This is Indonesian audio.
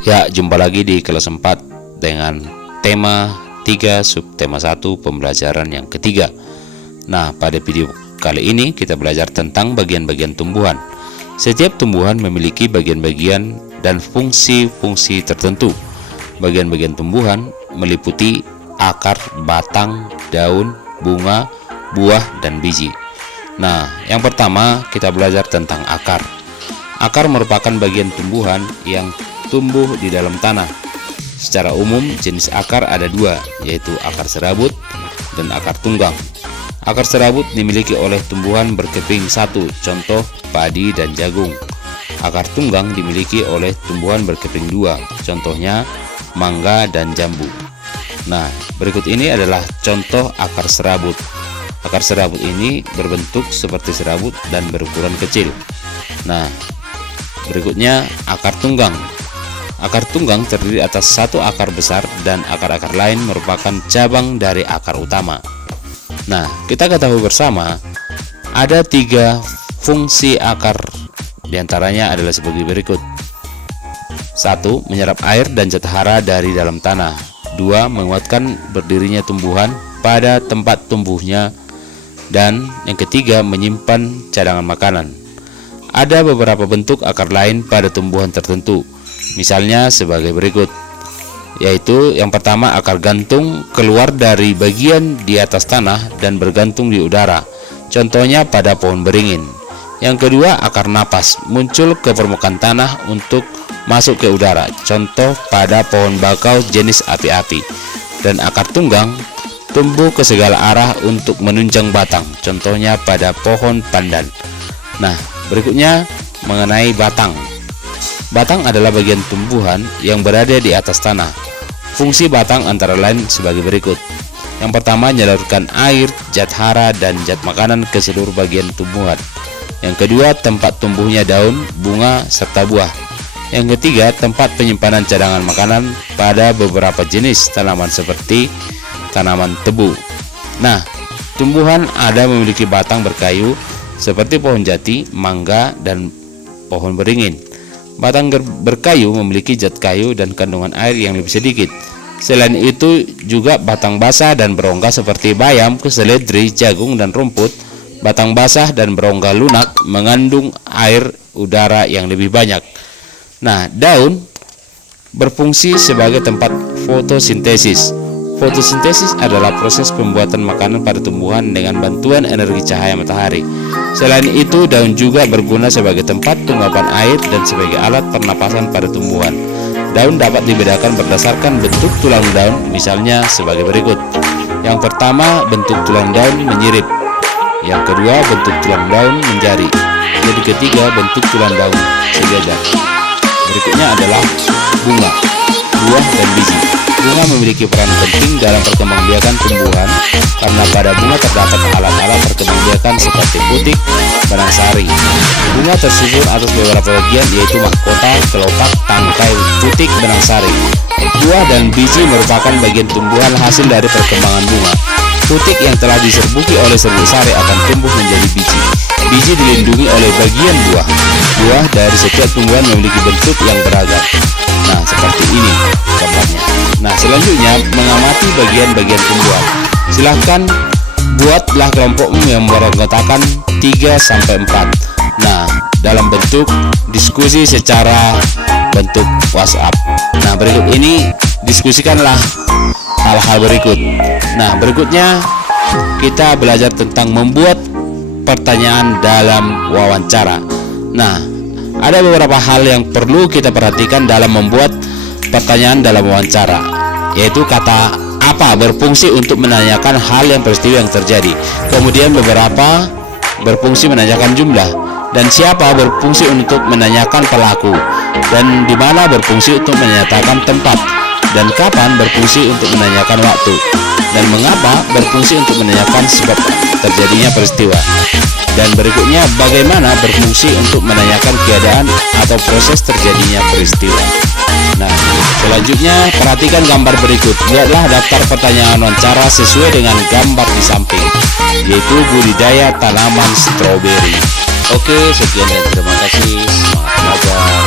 Ya, jumpa lagi di kelas 4 dengan tema 3 subtema 1 pembelajaran yang ketiga. Nah, pada video kali ini kita belajar tentang bagian-bagian tumbuhan. Setiap tumbuhan memiliki bagian-bagian dan fungsi-fungsi tertentu. Bagian-bagian tumbuhan meliputi akar, batang, daun, bunga, buah, dan biji. Nah, yang pertama kita belajar tentang akar. Akar merupakan bagian tumbuhan yang tumbuh di dalam tanah. Secara umum jenis akar ada dua, yaitu akar serabut dan akar tunggang. Akar serabut dimiliki oleh tumbuhan berkeping satu, contoh padi dan jagung. Akar tunggang dimiliki oleh tumbuhan berkeping dua, contohnya mangga dan jambu. Nah, berikut ini adalah contoh akar serabut. Akar serabut ini berbentuk seperti serabut dan berukuran kecil. Nah, berikutnya akar tunggang. Akar tunggang terdiri atas satu akar besar dan akar-akar lain merupakan cabang dari akar utama. Nah, kita ketahui bersama ada 3 fungsi akar, diantaranya adalah sebagai berikut. 1. Menyerap air dan zat hara dari dalam tanah. 2. Menguatkan berdirinya tumbuhan pada tempat tumbuhnya. Dan yang ketiga, menyimpan cadangan makanan. Ada beberapa bentuk akar lain pada tumbuhan tertentu. Misalnya sebagai berikut, yaitu yang pertama akar gantung keluar dari bagian di atas tanah dan bergantung di udara, contohnya pada pohon beringin. Yang kedua akar napas muncul ke permukaan tanah untuk masuk ke udara, contoh pada pohon bakau jenis api-api. Dan akar tunggang tumbuh ke segala arah untuk menunjang batang, contohnya pada pohon pandan. Nah, berikutnya mengenai batang. Batang adalah bagian tumbuhan yang berada di atas tanah. Fungsi batang antara lain sebagai berikut. Yang pertama, menyalurkan air, zat hara, dan zat makanan ke seluruh bagian tumbuhan. Yang kedua, tempat tumbuhnya daun, bunga, serta buah. Yang ketiga, tempat penyimpanan cadangan makanan pada beberapa jenis tanaman seperti tanaman tebu. Nah, tumbuhan ada memiliki batang berkayu seperti pohon jati, mangga, dan pohon beringin. Batang berkayu memiliki zat kayu dan kandungan air yang lebih sedikit. Selain itu juga batang basah dan berongga seperti bayam, keseledri, jagung, dan rumput. Batang basah dan berongga lunak mengandung air udara yang lebih banyak. Nah, daun berfungsi sebagai tempat fotosintesis. Fotosintesis adalah proses pembuatan makanan pada tumbuhan dengan bantuan energi cahaya matahari. Selain itu, daun juga berguna sebagai tempat tunggapan air dan sebagai alat pernapasan pada tumbuhan. Daun dapat dibedakan berdasarkan bentuk tulang daun, misalnya sebagai berikut. Yang pertama, bentuk tulang daun menyirip. Yang kedua, bentuk tulang daun menjari. Yang ketiga, bentuk tulang daun sejajar. Berikutnya adalah bunga, buah, dan biji. Bunga memiliki peran penting dalam perkembangbiakan tumbuhan karena pada bunga terdapat alat-alat perkembangbiakan seperti putik, benang sari. Bunga tersusun atas beberapa bagian, yaitu mahkota, kelopak, tangkai, putik, benang sari. Buah dan biji merupakan bagian tumbuhan hasil dari perkembangan bunga. Putik yang telah diserbuki oleh serbuk sari akan tumbuh menjadi biji. Biji dilindungi oleh bagian buah. Buah dari setiap tumbuhan memiliki bentuk yang beragam. Nah, seperti ini gambarnya. Nah, selanjutnya mengamati bagian-bagian tumbuhan. Silahkan buatlah kelompokmu yang beranggotakan 3-4. Nah, dalam bentuk diskusi secara bentuk WhatsApp. Nah, berikut ini diskusikanlah hal-hal berikut. Nah, berikutnya kita belajar tentang membuat pertanyaan dalam wawancara. Nah, ada beberapa hal yang perlu kita perhatikan dalam membuat pertanyaan dalam wawancara, yaitu kata apa berfungsi untuk menanyakan hal yang peristiwa yang terjadi. Kemudian beberapa berfungsi menanyakan jumlah, dan siapa berfungsi untuk menanyakan pelaku, dan di mana berfungsi untuk menyatakan tempat, dan kapan berfungsi untuk menanyakan waktu, dan mengapa berfungsi untuk menanyakan sebab terjadinya peristiwa. Dan berikutnya bagaimana berfungsi untuk menanyakan keadaan atau proses terjadinya peristiwa. Nah, selanjutnya perhatikan gambar berikut. Buatlah daftar pertanyaan wawancara sesuai dengan gambar di samping, yaitu budidaya tanaman stroberi. Oke, sekian dan terima kasih. Semangat belajar.